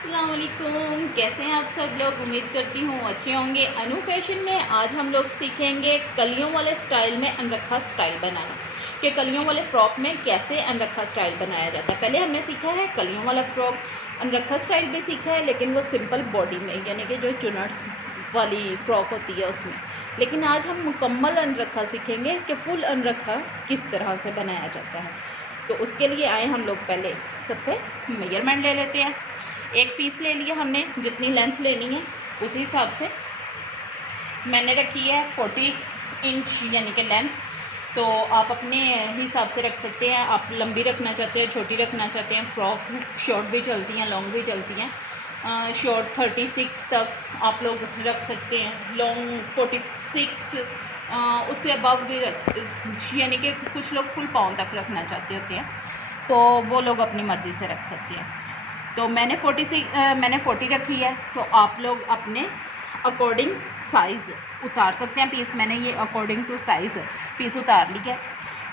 अस्सलाम वालेकुम, कैसे हैं आप सब लोग। उम्मीद करती हूँ अच्छे होंगे। अनु फैशन में आज हम लोग सीखेंगे कलियों वाले स्टाइल में अनरखा स्टाइल बनाना, कि कलियों वाले फ़्रॉक में कैसे अनरखा स्टाइल बनाया जाता है। पहले हमने सीखा है कलियों वाला फ़्रॉक, अनरखा स्टाइल भी सीखा है, लेकिन वो सिंपल बॉडी में, यानी कि जो चुनट्स वाली फ़्रॉक होती है उसमें। लेकिन आज हम मुकम्मल अनरखा सीखेंगे कि फ़ुल अनरखा किस तरह से बनाया जाता है। तो उसके लिए आए हम लोग पहले सबसे मेजरमेंट ले लेते हैं। एक पीस ले लिया हमने, जितनी लेंथ लेनी है उसी हिसाब से मैंने रखी है 40 इंच यानी कि लेंथ। तो आप अपने हिसाब से रख सकते हैं, आप लंबी रखना चाहते हैं, छोटी रखना चाहते हैं। फ्रॉक शॉर्ट भी चलती हैं, लॉन्ग भी चलती हैं। शॉर्ट 36 तक आप लोग रख सकते हैं, लॉन्ग 46, उससे अबव भी रख, यानी कि कुछ लोग फुल पाउंड तक रखना चाहते होते हैं, तो वो लोग अपनी मर्ज़ी से रख सकते हैं। तो मैंने 40 रखी है, तो आप लोग अपने अकॉर्डिंग साइज़ उतार सकते हैं पीस। मैंने ये अकॉर्डिंग टू साइज़ पीस उतार लिया है।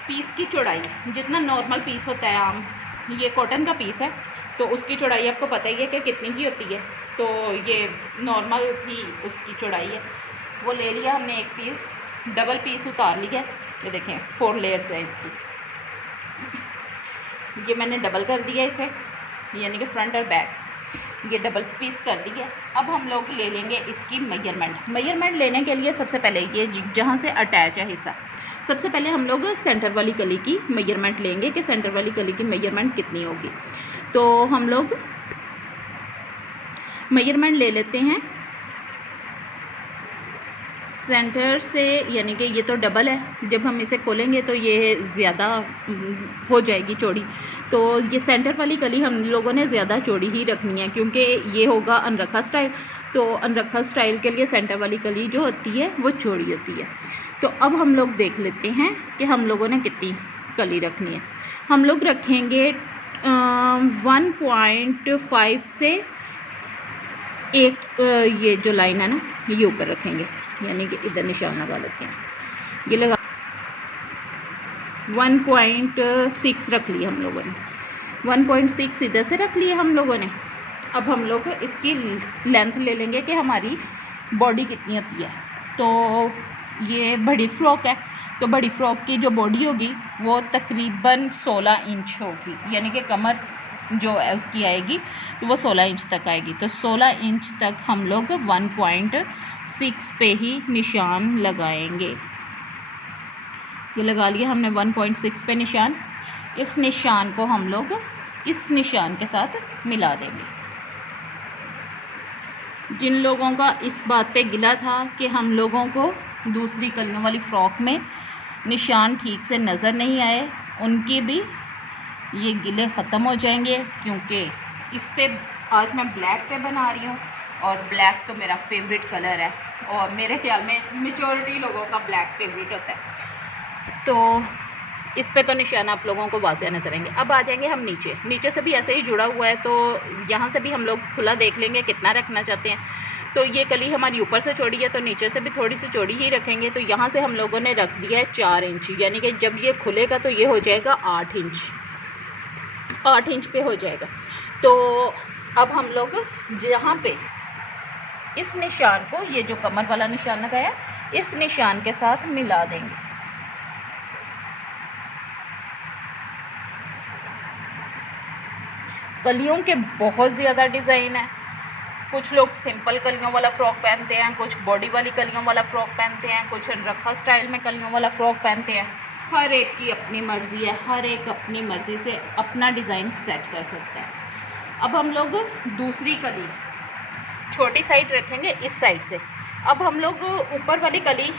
पीस की चौड़ाई जितना नॉर्मल पीस होता है आम, ये कॉटन का पीस है तो उसकी चौड़ाई आपको पता ही है कि कितनी की होती है। तो ये नॉर्मल ही उसकी चौड़ाई है, वो ले लिया हमने एक पीस। डबल पीस उतार लिया, ये देखें 4 लेयर्स हैं इसकी। ये मैंने डबल कर दिया इसे, यानी कि फ्रंट और बैक ये डबल पीस कर दिया। अब हम लोग ले लेंगे इसकी मेजरमेंट लेने के लिए सबसे पहले ये जहाँ से अटैच है हिस्सा, सबसे पहले हम लोग सेंटर वाली कली की मेजरमेंट लेंगे कि सेंटर वाली कली की मेजरमेंट कितनी होगी। तो हम लोग मेजरमेंट ले लेते हैं सेंटर से, यानी कि ये तो डबल है, जब हम इसे खोलेंगे तो ये ज़्यादा हो जाएगी चौड़ी। तो ये सेंटर वाली कली हम लोगों ने ज़्यादा चौड़ी ही रखनी है, क्योंकि ये होगा अनरखा स्टाइल। तो अनरखा स्टाइल के लिए सेंटर वाली कली जो होती है वो चौड़ी होती है। तो अब हम लोग देख लेते हैं कि हम लोगों ने कितनी कली रखनी है। हम लोग रखेंगे 1.5 से एक, ये जो लाइन है ना ये ऊपर रखेंगे, यानी कि इधर निशान लगा लेते हैं। ये लगा 1.6 रख लिया हम लोगों ने, 1.6 इधर से रख लिए हम लोगों ने। अब हम लोग इसकी लेंथ ले लेंगे कि हमारी बॉडी कितनी होती है। तो ये बड़ी फ्रॉक है, तो बड़ी फ्रॉक की जो बॉडी होगी वो तकरीबन 16 इंच होगी, यानी कि कमर जो है उसकी आएगी तो वो 16 इंच तक आएगी। तो 16 इंच तक हम लोग 1.6 पे ही निशान लगाएंगे। ये लगा लिया हमने 1.6 पे निशान। इस निशान को हम लोग इस निशान के साथ मिला देंगे। जिन लोगों का इस बात पे गिला था कि हम लोगों को दूसरी कलियों वाली फ़्रॉक में निशान ठीक से नज़र नहीं आए, उनकी भी ये गिले ख़त्म हो जाएंगे, क्योंकि इस पे आज मैं ब्लैक पे बना रही हूँ और ब्लैक तो मेरा फेवरेट कलर है और मेरे ख्याल में मेजॉरिटी लोगों का ब्लैक फेवरेट होता है। तो इस पे तो निशान आप लोगों को वाज़ेह नज़र आएंगे। अब आ जाएंगे हम नीचे से भी ऐसे ही जुड़ा हुआ है, तो यहाँ से भी हम लोग खुला देख लेंगे कितना रखना चाहते हैं। तो ये कली हमारी ऊपर से चौड़ी है, तो नीचे से भी थोड़ी सी चौड़ी ही रखेंगे। तो यहाँ से हम लोगों ने रख दिया है 4 इंच, यानी कि जब ये खुलेगा तो ये हो जाएगा 8 इंच, 8 इंच पे हो जाएगा। तो अब हम लोग जहाँ पे इस निशान को, ये जो कमर वाला निशान लगाया, इस निशान के साथ मिला देंगे। कलियों के बहुत ज़्यादा डिज़ाइन है। कुछ लोग सिंपल कलियों वाला फ़्रॉक पहनते हैं, कुछ बॉडी वाली कलियों वाला फ़्रॉक पहनते हैं, कुछ अनरखा स्टाइल में कलियों वाला फ़्रॉक पहनते हैं। हर एक की अपनी मर्ज़ी है, हर एक अपनी मर्ज़ी से अपना डिज़ाइन सेट कर सकता है। अब हम लोग दूसरी कली छोटी साइड रखेंगे इस साइड से। अब हम लोग ऊपर वाली कली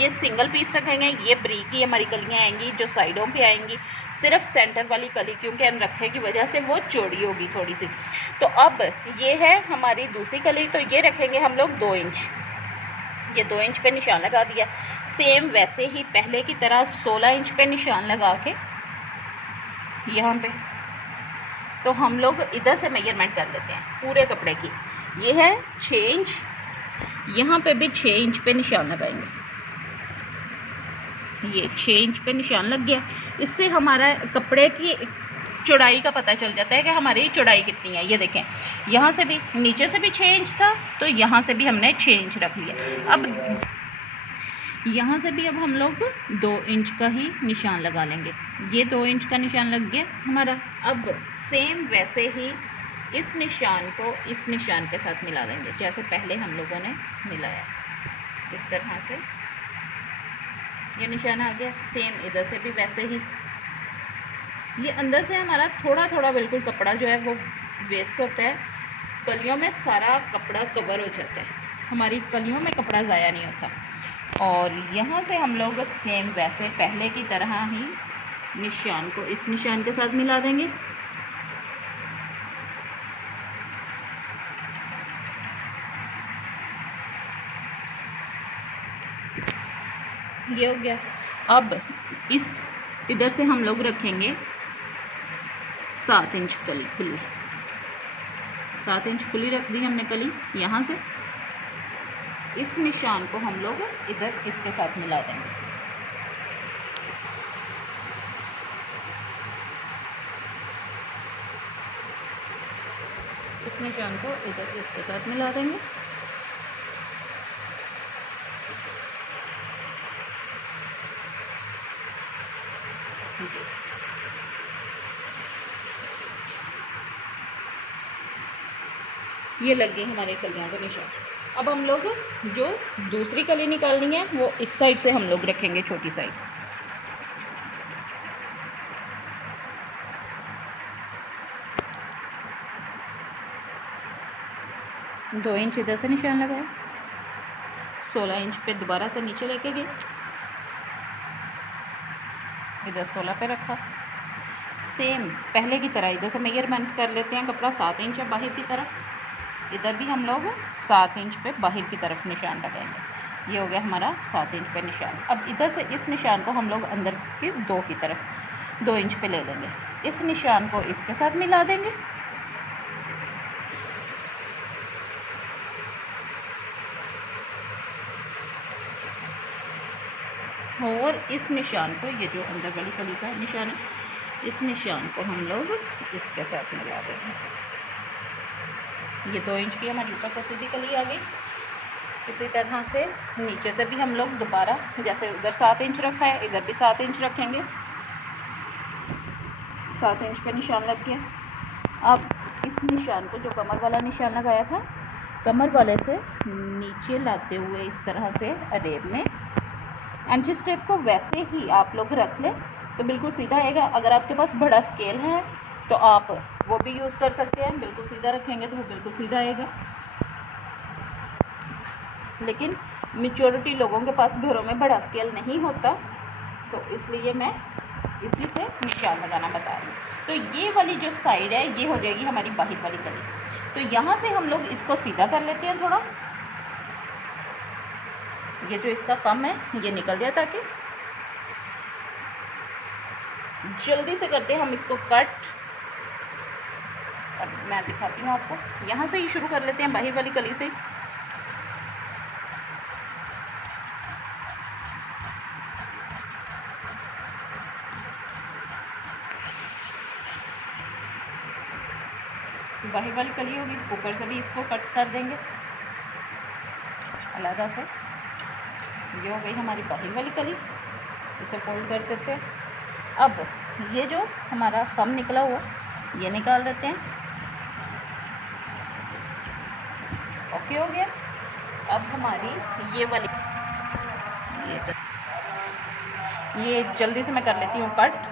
ये सिंगल पीस रखेंगे, ये ब्रीक की हमारी कलियाँ आएंगी जो साइडों पे आएंगी। सिर्फ सेंटर वाली कली क्योंकि अनरखे की वजह से वो चौड़ी होगी थोड़ी सी। तो अब ये है हमारी दूसरी कली, तो ये रखेंगे हम लोग 2 इंच। ये 2 इंच पे निशान लगा दिया। सेम वैसे ही पहले की तरह 16 इंच पे निशान लगा के यहाँ पे, तो हम लोग इधर से मेजरमेंट कर लेते हैं पूरे कपड़े की। ये है 6 इंच, यहाँ पे भी 6 इंच पे निशान लगाएंगे। ये 6 इंच पे निशान लग गया। इससे हमारा कपड़े की चौड़ाई का पता चल जाता है कि हमारी चौड़ाई कितनी है। ये देखें, यहाँ से भी, नीचे से भी 6 इंच था तो यहाँ से भी हमने 6 इंच रख लिया। अब यहाँ से भी अब हम लोग 2 इंच का ही निशान लगा लेंगे। ये 2 इंच का निशान लग गया हमारा। अब सेम वैसे ही इस निशान को इस निशान के साथ मिला देंगे जैसे पहले हम लोगों ने मिलाया। इस तरह से ये निशान आ गया। सेम इधर से भी वैसे ही। ये अंदर से हमारा थोड़ा थोड़ा बिल्कुल कपड़ा जो है वो वेस्ट होता है। कलियों में सारा कपड़ा कवर हो जाता है, हमारी कलियों में कपड़ा ज़ाया नहीं होता। और यहाँ से हम लोग सेम वैसे पहले की तरह ही निशान को इस निशान के साथ मिला देंगे। ये हो गया। अब इस इधर से हम लोग रखेंगे 7 इंच कली खुली। 7 इंच खुली रख दी हमने कली। यहाँ से इस निशान को हम लोग इधर इसके साथ मिला देंगे। इस निशान को इधर इसके साथ मिला देंगे। ये लग गई हमारे कलियों के निशान। अब हम लोग जो दूसरी कली निकालनी है वो इस साइड से हम लोग रखेंगे, छोटी साइड। दो इंच इधर से निशान लगाया, 16 इंच पे दोबारा से नीचे लेके गए, इधर 16 पे रखा। सेम पहले की तरह इधर से मेजरमेंट कर लेते हैं, कपड़ा 7 इंच है बाहर की तरफ। इधर भी हम लोग 7 इंच पे बाहर की तरफ निशान लगाएंगे। ये हो गया हमारा 7 इंच पे निशान। अब इधर से इस निशान को हम लोग अंदर के 2 की तरफ 2 इंच पे ले लेंगे। इस निशान को इसके साथ मिला देंगे। और इस निशान को, ये जो अंदर वाली कली का निशान है, इस निशान को हम लोग इसके साथ मिला देंगे। ये 2 इंच की हमारी ऊपर से सीधी कली आ गई। इसी तरह से नीचे से भी हम लोग दोबारा, जैसे उधर 7 इंच रखा है, इधर भी 7 इंच रखेंगे। 7 इंच पे निशान लग गया। अब इस निशान को, जो कमर वाला निशान लगाया था, कमर वाले से नीचे लाते हुए इस तरह से अरेब में एंची स्ट्रेप को वैसे ही आप लोग रख लें तो बिल्कुल सीधा आएगा। अगर आपके पास बड़ा स्केल है तो आप वो भी यूज़ कर सकते हैं। बिल्कुल सीधा रखेंगे तो वो बिल्कुल सीधा आएगा। लेकिन मेजॉरिटी लोगों के पास घरों में बड़ा स्केल नहीं होता, तो इसलिए मैं इसी से निशान लगाना बता रही हूँ। तो ये वाली जो साइड है ये हो जाएगी हमारी बाहर वाली कली। तो यहाँ से हम लोग इसको सीधा कर लेते हैं थोड़ा। ये जो इसका खम है ये निकल जाए, ताकि जल्दी से करते हैं हम इसको कट। और मैं दिखाती हूँ आपको, यहाँ से ही शुरू कर लेते हैं, बाहर वाली कली से। बाहर वाली कली होगी, ऊपर से भी इसको कट कर देंगे अलग से। ये हो गई हमारी बाहर वाली कली। इसे फोल्ड कर देते हैं। अब ये जो हमारा खम निकला हुआ ये निकाल देते हैं। ओके हो गया। अब हमारी ये वाली, ये जल्दी से मैं कर लेती हूँ कट।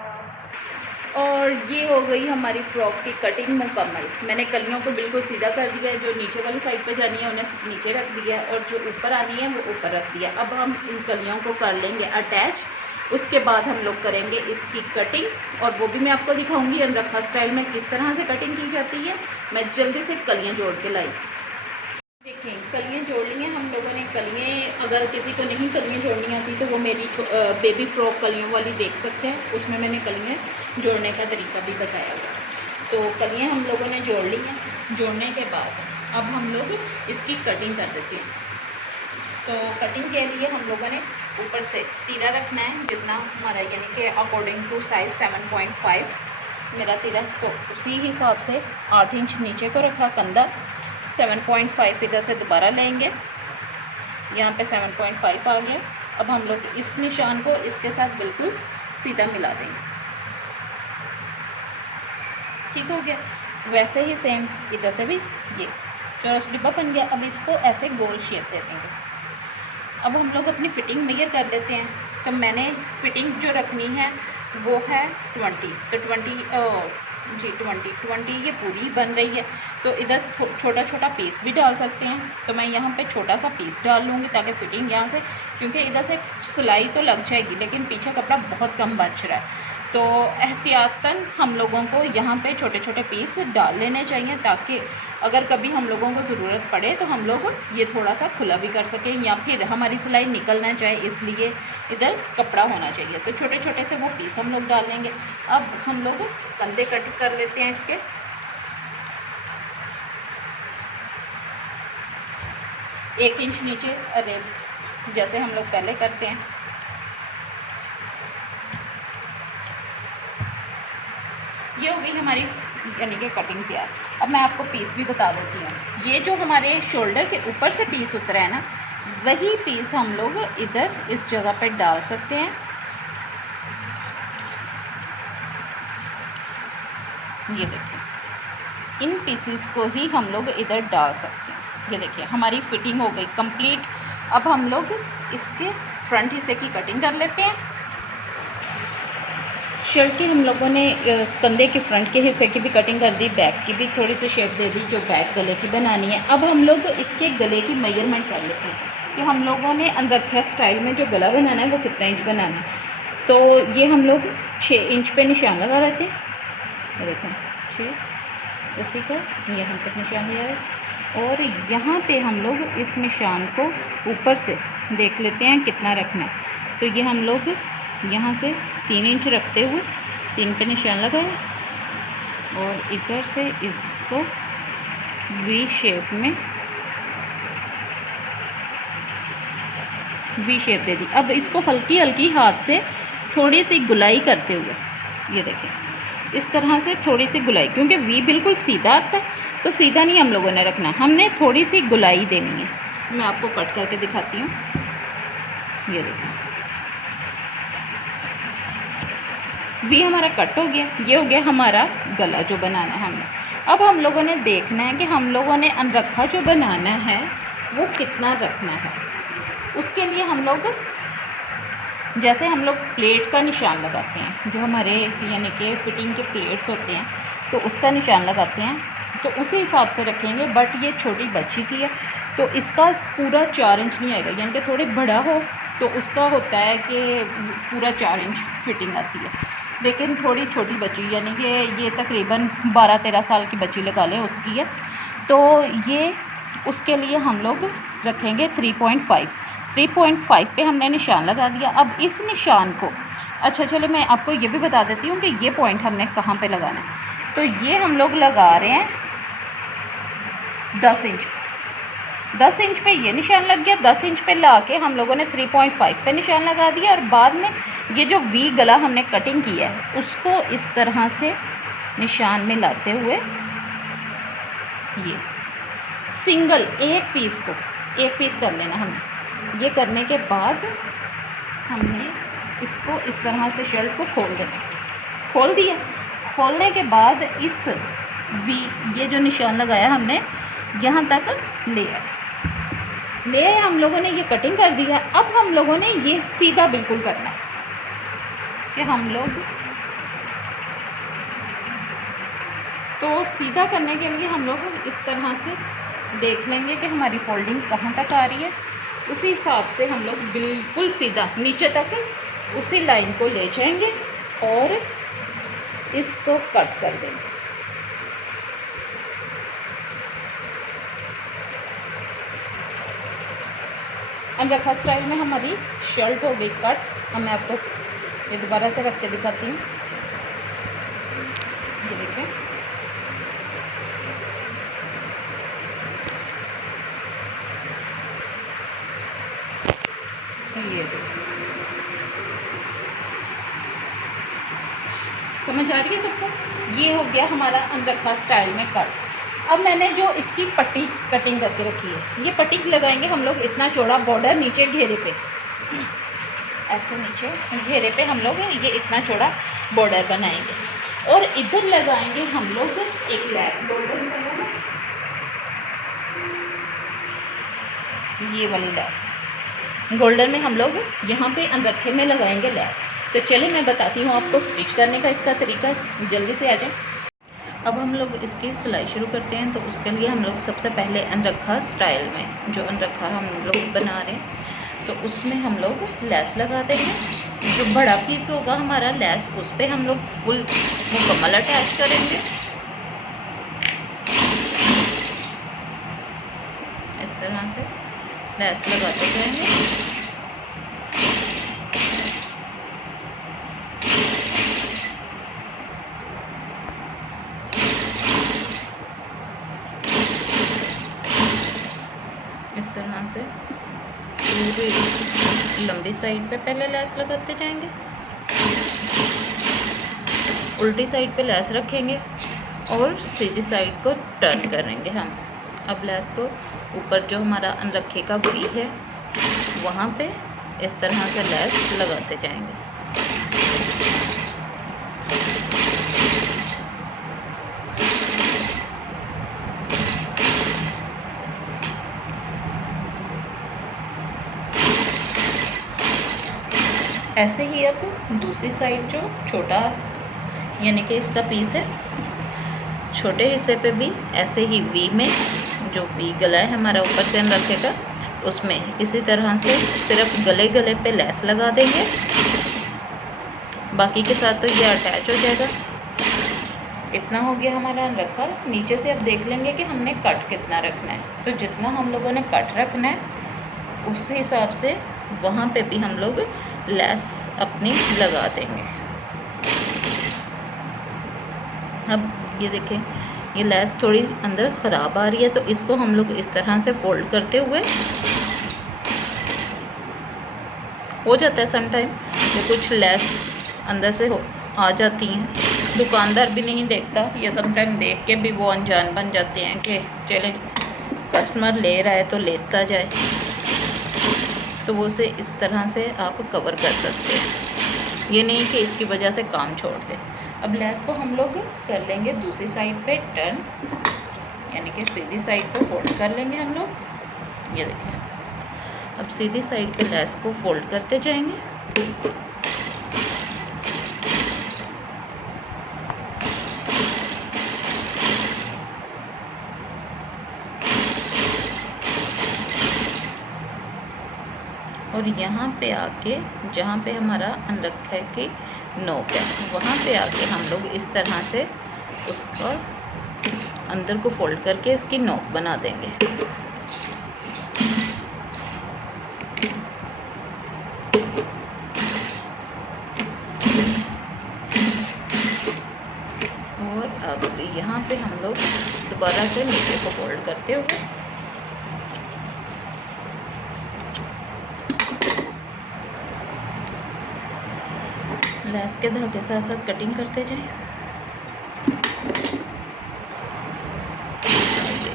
और ये हो गई हमारी फ्रॉक की कटिंग मुकम्मल। मैंने कलियों को बिल्कुल सीधा कर दिया है। जो नीचे वाली साइड पे जानी है उन्हें नीचे रख दिया है, और जो ऊपर आनी है वो ऊपर रख दिया। अब हम इन कलियों को कर लेंगे अटैच। उसके बाद हम लोग करेंगे इसकी कटिंग, और वो भी मैं आपको दिखाऊंगी अनरखा स्टाइल में किस तरह से कटिंग की जाती है। मैं जल्दी से कलियाँ जोड़ के लाई। देखें, कलियाँ जोड़ ली हैं हम लोगों ने। कलियाँ, अगर किसी को नहीं कलियाँ जोड़नी आती तो वो मेरी बेबी फ्रॉक कलियों वाली देख सकते हैं, उसमें मैंने कलियाँ जोड़ने का तरीका भी बताया हुआ। तो कलियाँ हम लोगों ने जोड़ ली हैं। जोड़ने के बाद अब हम लोग इसकी कटिंग कर देते हैं। तो कटिंग के लिए हम लोगों ने ऊपर से तीरा रखना है, जितना हमारा यानी कि अकॉर्डिंग टू साइज़ 7.5 मेरा तीरा, तो उसी हिसाब से 8 इंच नीचे को रखा कंधा, 7.5 इधर से दोबारा लेंगे, यहाँ पे 7.5 आ गया। अब हम लोग इस निशान को इसके साथ बिल्कुल सीधा मिला देंगे, ठीक हो गया। वैसे ही सेम इधर से भी ये चौरस डिब्बा बन गया। अब इसको ऐसे गोल शेप दे देंगे। अब हम लोग अपनी फ़िटिंग मेजर कर लेते हैं। तो मैंने फ़िटिंग जो रखनी है वो है 20, तो 20 ये पूरी बन रही है। तो इधर छोटा छोटा पीस भी डाल सकते हैं, तो मैं यहाँ पे छोटा सा पीस डाल लूँगी ताकि फ़िटिंग यहाँ से, क्योंकि इधर से सिलाई तो लग जाएगी लेकिन पीछे कपड़ा बहुत कम बच रहा है, तो एहतियातन हम लोगों को यहाँ पे छोटे छोटे पीस डाल लेने चाहिए ताकि अगर कभी हम लोगों को ज़रूरत पड़े तो हम लोग ये थोड़ा सा खुला भी कर सकें, या फिर हमारी सिलाई निकल ना जाए, इसलिए इधर कपड़ा होना चाहिए। तो छोटे छोटे से वो पीस हम लोग डाल लेंगे। अब हम लोग कंधे कट कर लेते हैं इसके। एक इंच नीचे रेब्स जैसे हम लोग पहले करते हैं। ये हो गई हमारी यानी कि कटिंग तैयार। अब मैं आपको पीस भी बता देती हूँ। ये जो हमारे शोल्डर के ऊपर से पीस उतरा है ना, वही पीस हम लोग इधर इस जगह पर डाल सकते हैं। ये देखिए, इन पीसेस को ही हम लोग इधर डाल सकते हैं। ये देखिए हमारी फिटिंग हो गई कंप्लीट। अब हम लोग इसके फ्रंट हिस्से की कटिंग कर लेते हैं। शर्ट की हम लोगों ने कंधे के फ्रंट के हिस्से की भी कटिंग कर दी, बैक की भी थोड़ी सी शेप दे दी जो बैक गले की बनानी है। अब हम लोग इसके गले की मेजरमेंट कर लेते हैं कि हम लोगों ने अनरखा स्टाइल में जो गला बनाना है वो कितना इंच बनाना है। तो ये हम लोग 6 इंच पे निशान लगा लेते हैं। ये देखें 6, उसी का यहाँ तक निशान लिया है, और यहाँ पे हम लोग इस निशान को ऊपर से देख लेते हैं कितना रखना है। तो ये हम लोग यहाँ से 3 इंच रखते हुए 3 पे निशान लगाए और इधर से इसको वी शेप में वी शेप दे दी। अब इसको हल्की हल्की हाथ से थोड़ी सी गुलाई करते हुए, ये देखें इस तरह से थोड़ी सी गुलाई, क्योंकि वी बिल्कुल सीधा आता है तो सीधा नहीं हम लोगों ने रखना, हमने थोड़ी सी गुलाई देनी है। मैं आपको कट करके दिखाती हूँ। ये देखें वी हमारा कट हो गया। ये हो गया हमारा गला जो बनाना है हमने। अब हम लोगों ने देखना है कि हम लोगों ने अनरखा जो बनाना है वो कितना रखना है। उसके लिए हम लोग जैसे हम लोग प्लेट का निशान लगाते हैं, जो हमारे यानी कि फिटिंग के प्लेट्स होते हैं, तो उसका निशान लगाते हैं, तो उसी हिसाब से रखेंगे। बट ये छोटी बच्ची की है तो इसका पूरा 4 इंच नहीं आएगा, यानी कि थोड़ी बड़ा हो तो उसका होता है कि पूरा 4 इंच फिटिंग आती है। लेकिन थोड़ी छोटी बच्ची यानी कि ये तकरीबन 12-13 साल की बच्ची लगा लें उसकी है, तो ये उसके लिए हम लोग रखेंगे 3.5 पे हमने निशान लगा दिया। अब इस निशान को अच्छा चलो मैं आपको ये भी बता देती हूँ कि ये पॉइंट हमने कहाँ पे लगाना है। तो ये हम लोग लगा रहे हैं 10 इंच। 10 इंच पे ये निशान लग गया। 10 इंच पे ला के हम लोगों ने 3.5 पे निशान लगा दिया, और बाद में ये जो वी गला हमने कटिंग किया है उसको इस तरह से निशान में लाते हुए ये सिंगल एक पीस कर लेना हमने। ये करने के बाद हमने इसको इस तरह से शर्ट को खोल देना। खोल दिया। खोलने के बाद इस वी ये जो निशान लगाया हमने यहाँ तक ले हम लोगों ने ये कटिंग कर दिया। अब हम लोगों ने ये सीधा बिल्कुल करना है कि हम लोग तो सीधा करने के लिए हम लोग इस तरह से देख लेंगे कि हमारी फोल्डिंग कहाँ तक आ रही है। उसी हिसाब से हम लोग बिल्कुल सीधा नीचे तक उसी लाइन को ले जाएंगे और इसको कट कर देंगे। अनरखा स्टाइल में हमारी शर्ट हो गई कट। अब मैं आपको ये दोबारा से रख के दिखाती हूँ। ये देखें ये देखें, समझ आ रही है सबको। ये हो गया हमारा अनरखा स्टाइल में कट। अब मैंने जो इसकी पट्टी कटिंग करके रखी है, ये पट्टी लगाएंगे हम लोग इतना चौड़ा बॉर्डर नीचे घेरे पे, ऐसे नीचे घेरे पे हम लोग ये इतना चौड़ा बॉर्डर बनाएंगे और इधर लगाएंगे हम लोग एक लैस गोल्डन कलर, ये वाली लैस गोल्डन में हम लोग यहाँ पे अनरखे में लगाएंगे लैस। तो चलिए मैं बताती हूँ आपको स्टिच करने का इसका तरीका, जल्दी से आ जाए। अब हम लोग इसकी सिलाई शुरू करते हैं। तो उसके लिए हम लोग सबसे पहले अनरखा स्टाइल में जो अनरखा हम लोग बना रहे हैं तो उसमें हम लोग लैस लगा देंगे। जो बड़ा पीस होगा हमारा लैस, उस पर हम लोग फुल मुकम्मल अटैच करेंगे। इस तरह से लैस लगाते जाएंगे। इस तरह से पूरी लंबी साइड पे पहले लैस लगाते जाएंगे, उल्टी साइड पे लैस रखेंगे और सीधी साइड को टर्न करेंगे हम। अब लैस को ऊपर जो हमारा अनरखे का वी है वहाँ पे इस तरह से लैस लगाते जाएंगे। ऐसे ही अब दूसरी साइड जो छोटा यानी कि इसका पीस है, छोटे हिस्से पे भी ऐसे ही वी में जो वी गला है हमारा ऊपर से अनरखे का, उसमें इसी तरह से सिर्फ गले पे लैस लगा देंगे। बाकी के साथ तो ये अटैच हो जाएगा। इतना हो गया हमारा अनरखा। नीचे से अब देख लेंगे कि हमने कट कितना रखना है। तो जितना हम लोगों ने कट रखना है उस हिसाब से वहाँ पे भी हम लोग लैस अपनी लगा देंगे। अब ये देखें, ये लैस थोड़ी अंदर ख़राब आ रही है तो इसको हम लोग इस तरह से फोल्ड करते हुए, हो जाता है समटाइम कि कुछ लैस अंदर से आ जाती हैं, दुकानदार भी नहीं देखता, या समटाइम देख के भी वो अनजान बन जाते हैं कि चलें कस्टमर ले रहा है तो लेता जाए। तो वो से इस तरह से आप कवर कर सकते हैं, ये नहीं कि इसकी वजह से काम छोड़ दें। अब लैस को हम लोग कर लेंगे दूसरी साइड पे टर्न, यानी कि सीधी साइड पे फोल्ड कर लेंगे हम लोग। ये देखें, अब सीधी साइड पे लैस को फोल्ड करते जाएंगे। और यहाँ पे आके जहाँ पे हमारा अनरखे की नोक है वहाँ पे आके हम लोग इस तरह से उसका अंदर को फोल्ड करके इसकी नोक बना देंगे। और अब यहाँ पे हम लोग दोबारा से नीचे को फोल्ड करते हुए लैस के धागे साथ साथ कटिंग करते जाएं।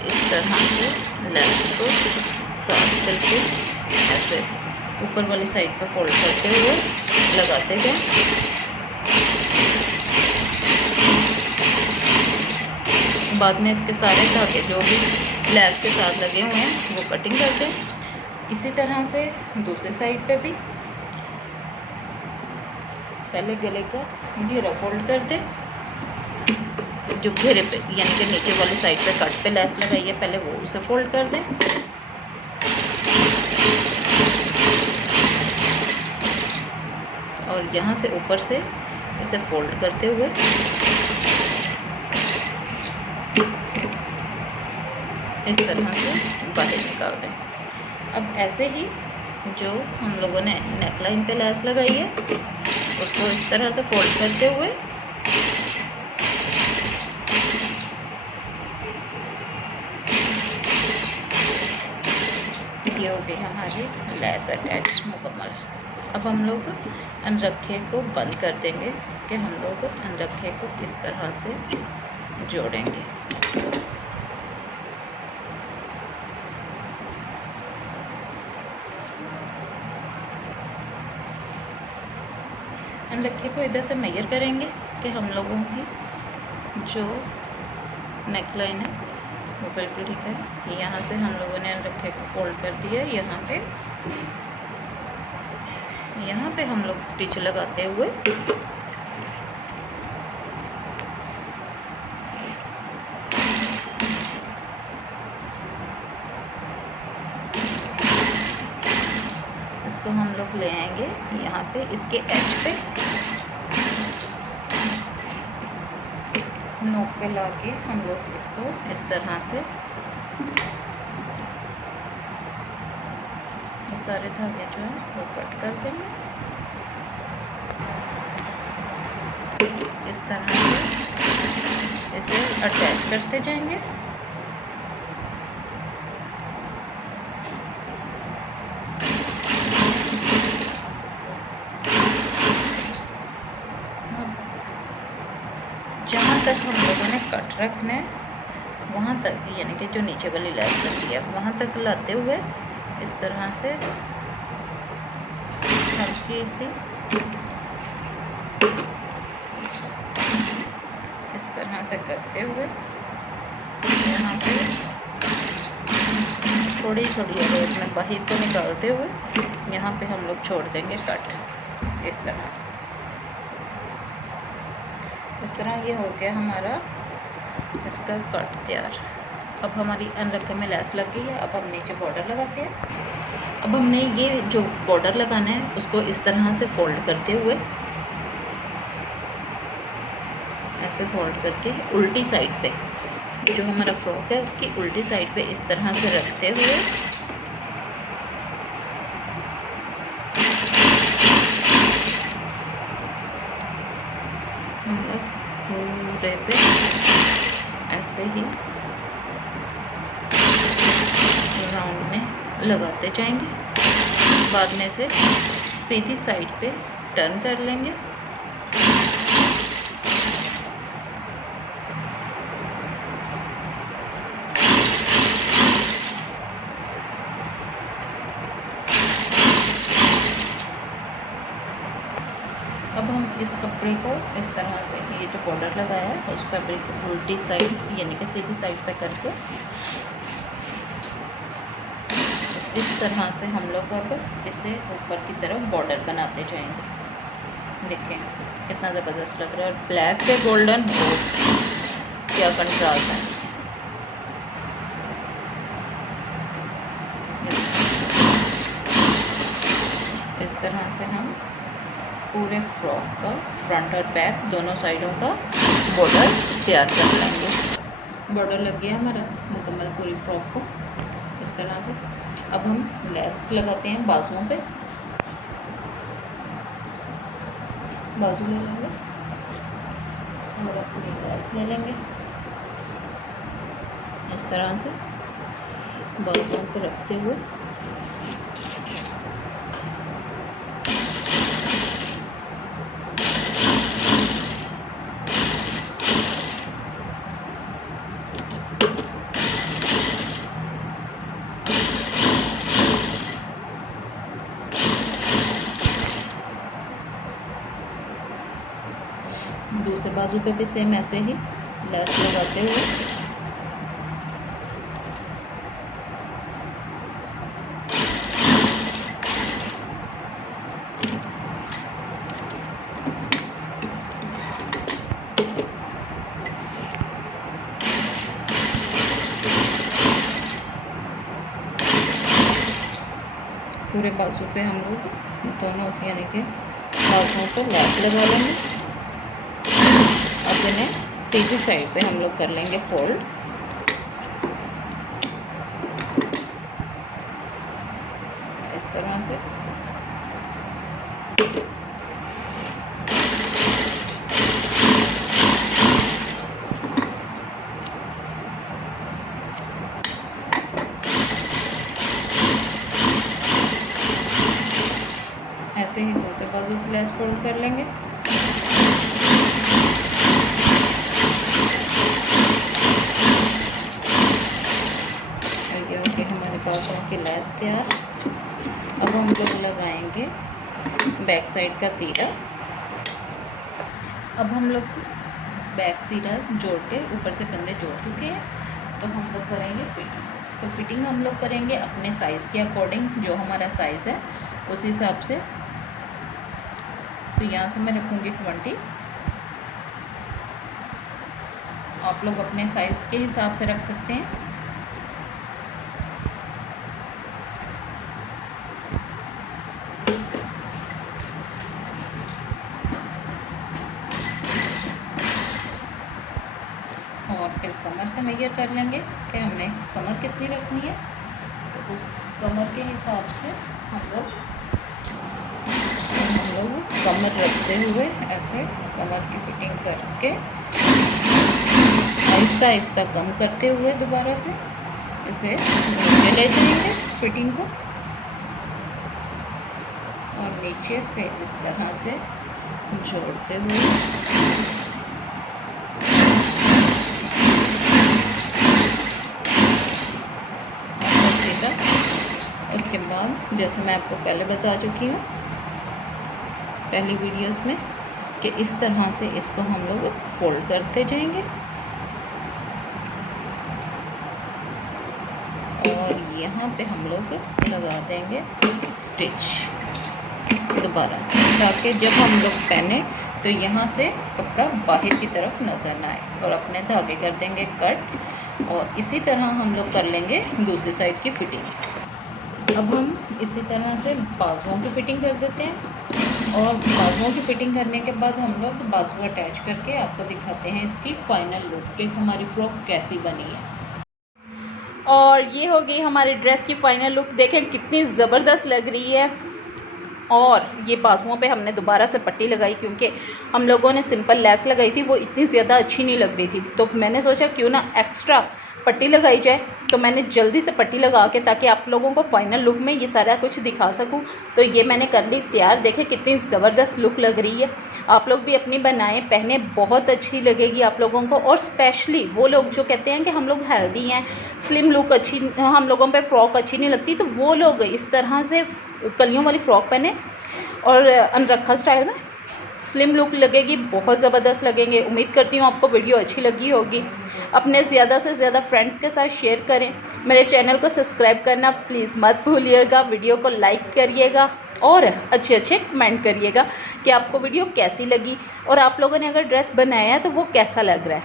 इस तरह से लैस को साथ करके ऐसे ऊपर वाली साइड पर फोल्ड करते हुए लगाते जाएं। बाद में इसके सारे धागे जो भी लैस के साथ लगे हुए हैं वो कटिंग कर दें। इसी तरह से दूसरी साइड पे भी पहले गले का घेरा फोल्ड कर दें, जो घेरे पे यानी कि नीचे वाली साइड पे कट पे लैस लगाई है पहले वो उसे फोल्ड कर दें। और यहाँ से ऊपर से इसे फोल्ड करते हुए इस तरह से बाहर निकाल दें। अब ऐसे ही जो हम लोगों ने नेकलाइन पे लैस लगाई है उसको इस तरह से फोल्ड करते हुए ये हो गई हमारी लैस अटैच मुकम्मल। अब हम लोग अनरखे को बंद कर देंगे कि हम लोग अनरखे को किस तरह से जोड़ेंगे। अनरखे को इधर से मेजर करेंगे कि हम लोगों की जो नेक लाइन है वो बिल्कुल ठीक है। यहाँ से हम लोगों ने अनरखे को फोल्ड कर दिया। यहाँ पे हम लोग स्टिच लगाते हुए इसको हम लोग ले आएंगे यहाँ पे इसके एज पे नोक पे लाके हम लोग इसको इस तरह से सारे धागे जो है वो कट कर देंगे। इस तरह से इसे अटैच करते जाएंगे। जहाँ तक हम लोगों ने कट रखना है वहाँ तक, यानी कि जो नीचे वाली लेस बनती है वहाँ तक लाते हुए इस तरह से हल्की सी इस तरह से करते हुए यहाँ पे थोड़ी थोड़ी अगर में बाहर को निकालते हुए यहाँ पे हम लोग छोड़ देंगे कट। इस तरह से इस तरह ये हो गया हमारा इसका कट तैयार। अब हमारी अनरखे में लेस लग गई है। अब हम नीचे बॉर्डर लगाते हैं। अब हमने ये जो बॉर्डर लगाना है उसको इस तरह से फोल्ड करते हुए ऐसे फोल्ड करके उल्टी साइड पे जो हमारा फ्रॉक है उसकी उल्टी साइड पे इस तरह से रखते हुए हम लोग पूरे पे ऐसे ही राउंड में लगाते जाएंगे। बाद में से सीधी साइड पे टर्न कर लेंगे। अब हम इस कपड़े को इस तरह से ये जो बॉर्डर लगाया है उस फैब्रिक को उल्टी साइड यानी कि सीधी साइड पे करके इस तरह से हम लोग अब इसे ऊपर की तरफ बॉर्डर बनाते जाएंगे। देखें कितना ज़बरदस्त लग रहा है और ब्लैक से गोल्डन हो क्या कंट्रास्ट है। इस तरह से हम पूरे फ्रॉक का फ्रंट और बैक दोनों साइडों का बॉर्डर तैयार कर लेंगे। बॉर्डर लग गया हमारा मुकम्मल पूरी फ्रॉक को इस तरह से। अब हम लेस लगाते हैं बाजुओं पे। बाजू ले लेंगे और अपनी लेस ले लेंगे इस तरह से बाजुओं पे रखते हुए दूसरे बाजू पे भी सेम ऐसे ही लेस लगाते हुए पूरे बाजू पे हम लोग दोनों यानी कि बाजुओं पर लेस लगा लेंगे। अब इन्हें सीधी साइड पे हम लोग कर लेंगे फोल्ड। इस तरह से ऐसे ही दूसरे बाजू की लेस फोल्ड कर लेंगे। ये हो गई हमारे बाजुओं की लेस तैयार। अब हम लोग लगाएंगे बैक साइड का तीरा। अब हम लोग बैक तीरा जोड़ के ऊपर से कंधे जोड़ चुके हैं, तो हम लोग करेंगे फिटिंग। तो फिटिंग हम लोग करेंगे अपने साइज़ के अकॉर्डिंग, जो हमारा साइज़ है उस हिसाब से। तो यहाँ से मैं रखूँगी 20। आप लोग अपने साइज़ के हिसाब से रख सकते हैं। और फिर कमर से मेजर कर लेंगे कि हमने कमर कितनी रखनी है, तो उस कमर के हिसाब से हम लोग कमर रखते हुए ऐसे कमर की फिटिंग करके आहिस्ता आहिस्ता कम करते हुए दोबारा से इसे नीचे ले जाएंगे फिटिंग को, और नीचे से इस तरह से जोड़ते हुए उसके बाद जैसे मैं आपको पहले बता चुकी हूँ पहली वीडियोस में कि इस तरह से इसको हम लोग फोल्ड करते जाएंगे और यहाँ पे हम लोग लगा देंगे स्टिच दोबारा, ताकि जब हम लोग पहने तो यहाँ से कपड़ा बाहर की तरफ नज़र ना आए, और अपने धागे कर देंगे कट। और इसी तरह हम लोग कर लेंगे दूसरी साइड की फिटिंग। अब हम इसी तरह से बाजुओं की फिटिंग कर देते हैं, और बाजुओं की फिटिंग करने के बाद हम लोग बाजू अटैच करके आपको दिखाते हैं इसकी फाइनल लुक कि हमारी फ्रॉक कैसी बनी है। और ये हो गई हमारी ड्रेस की फाइनल लुक। देखें कितनी ज़बरदस्त लग रही है। और ये बाजुओं पे हमने दोबारा से पट्टी लगाई, क्योंकि हम लोगों ने सिंपल लेस लगाई थी, वो इतनी ज़्यादा अच्छी नहीं लग रही थी। तो मैंने सोचा क्यों ना एक्स्ट्रा पट्टी लगाई जाए, तो मैंने जल्दी से पट्टी लगा के ताकि आप लोगों को फाइनल लुक में ये सारा कुछ दिखा सकूं, तो ये मैंने कर ली तैयार। देखें कितनी ज़बरदस्त लुक लग रही है। आप लोग भी अपनी बनाएं, पहने, बहुत अच्छी लगेगी आप लोगों को। और स्पेशली वो लोग जो कहते हैं कि हम लोग हेल्दी हैं, स्लिम लुक अच्छी हम लोगों पे फ्रॉक अच्छी नहीं लगती, तो वो लोग इस तरह से कलियों वाली फ़्रॉक पहने और अनरखा स्टाइल में स्लिम लुक लगेगी, बहुत ज़बरदस्त लगेंगे। उम्मीद करती हूँ आपको वीडियो अच्छी लगी होगी। अपने ज़्यादा से ज़्यादा फ्रेंड्स के साथ शेयर करें। मेरे चैनल को सब्सक्राइब करना प्लीज़ मत भूलिएगा। वीडियो को लाइक करिएगा और अच्छे अच्छे कमेंट करिएगा कि आपको वीडियो कैसी लगी, और आप लोगों ने अगर ड्रेस बनाया है तो वो कैसा लग रहा है।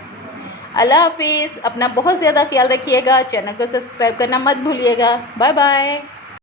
अल्लाह हाफिज़। अपना बहुत ज़्यादा ख्याल रखिएगा। चैनल को सब्सक्राइब करना मत भूलिएगा। Bye bye.